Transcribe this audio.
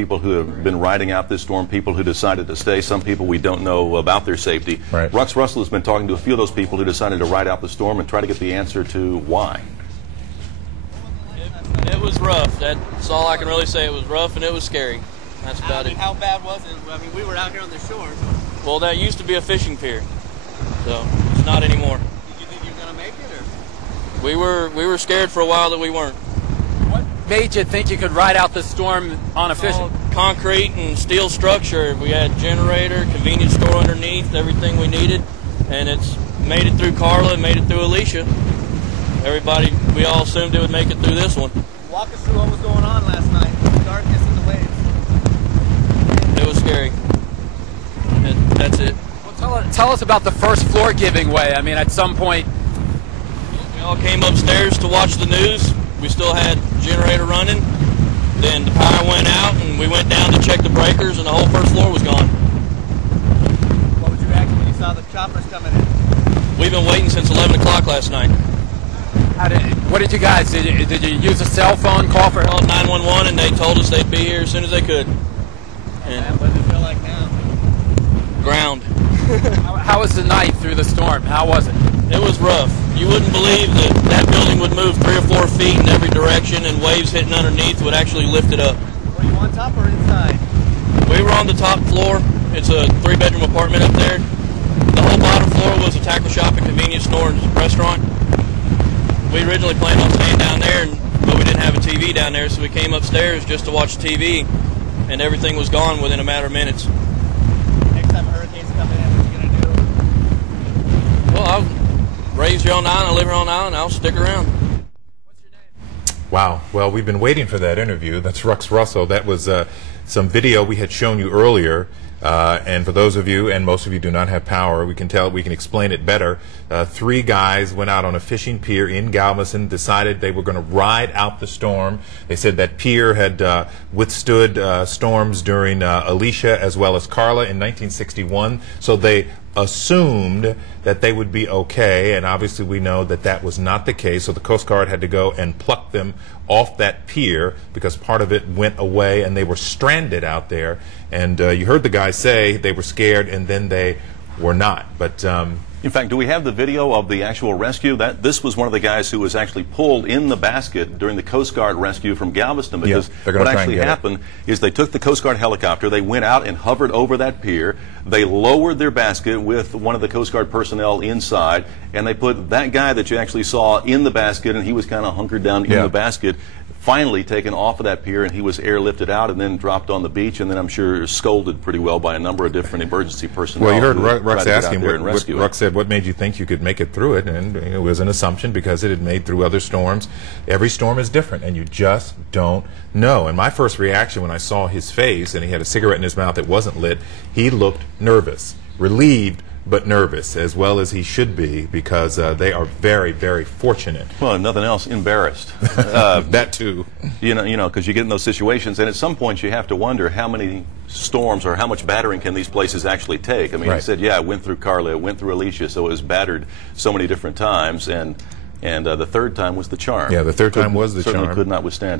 People who have been riding out this storm, people who decided to stay, some people we don't know about their safety. Right. Rux Russell has been talking to a few of those people who decided to ride out the storm and try to get the answer to why. It was rough. That's all I can really say. It was rough and it was scary. That's about it. How bad was it? I mean, we were out here on the shore. Well, that used to be a fishing pier, so it's not anymore. Did you think you were going to make it, or? We were scared for a while that we weren't. What made you think you could ride out the storm on a fishing? Concrete and steel structure. We had generator, convenience store underneath, everything we needed, and it's made it through Carla, made it through Alicia. Everybody, we all assumed it would make it through this one. Walk us through what was going on last night, the darkness and the waves. It was scary. And that's it. Well, tell us about the first floor giving way. I mean, at some point, we all came upstairs to watch the news. We still had generator running. Then the power went out, and we went down to check the breakers, and the whole first floor was gone. What was your reaction when you saw the choppers coming in? We've been waiting since 11 o'clock last night. What did you guys, did you use a cell phone call for help? Called 911, and they told us they'd be here as soon as they could. And what does it feel like now? Ground. How was the night through the storm? How was it? It was rough. You wouldn't believe that that building would move 3 or 4 feet in every direction, and waves hitting underneath would actually lift it up. Were you on top or inside? We were on the top floor. It's a 3-bedroom apartment up there. The whole bottom floor was a tackle shop, a convenience store, and restaurant. We originally planned on staying down there, but we didn't have a TV down there, so we came upstairs just to watch TV, and everything was gone within a matter of minutes. Next time hurricanes come in, what are you going to do? Well, I was raised here on the island, I live here on the island, I'll stick around. What's your name? Wow. Well, we've been waiting for that interview. That's Rux Russell. That was some video we had shown you earlier. And for those of you, and most of you do not have power, we can explain it better. 3 guys went out on a fishing pier in Galveston, decided they were going to ride out the storm. They said that pier had withstood storms during Alicia as well as Carla in 1961, so they assumed that they would be okay, and obviously we know that that was not the case, so the Coast Guard had to go and pluck them off that pier because part of it went away and they were stranded out there. And you heard the guy say they were scared, and then they were not. But in fact, do we have the video of the actual rescue? This was one of the guys who was actually pulled in the basket during the Coast Guard rescue from Galveston, because what actually happened is they took the Coast Guard helicopter, they went out and hovered over that pier, they lowered their basket with one of the Coast Guard personnel inside, and they put that guy that you actually saw in the basket, and he was kind of hunkered down in the basket, finally taken off of that pier, and he was airlifted out and then dropped on the beach, and then I'm sure scolded pretty well by a number of different emergency personnel. Well, you heard Rux ask him, Rux said, what made you think you could make it through it? And it was an assumption because it had made through other storms. Every storm is different, and you just don't know. And my first reaction when I saw his face, and he had a cigarette in his mouth that wasn't lit, he looked nervous, relieved, but nervous, as well as he should be, because they are very, very fortunate. Well, if nothing else, embarrassed. That too. You know, because you get in those situations, and at some point you have to wonder how many storms or how much battering can these places actually take. I mean, he said, yeah, I went through Carla, I went through Alicia, so it was battered so many different times, and the third time was the charm. Yeah, the third time was the charm. Certainly could not withstand.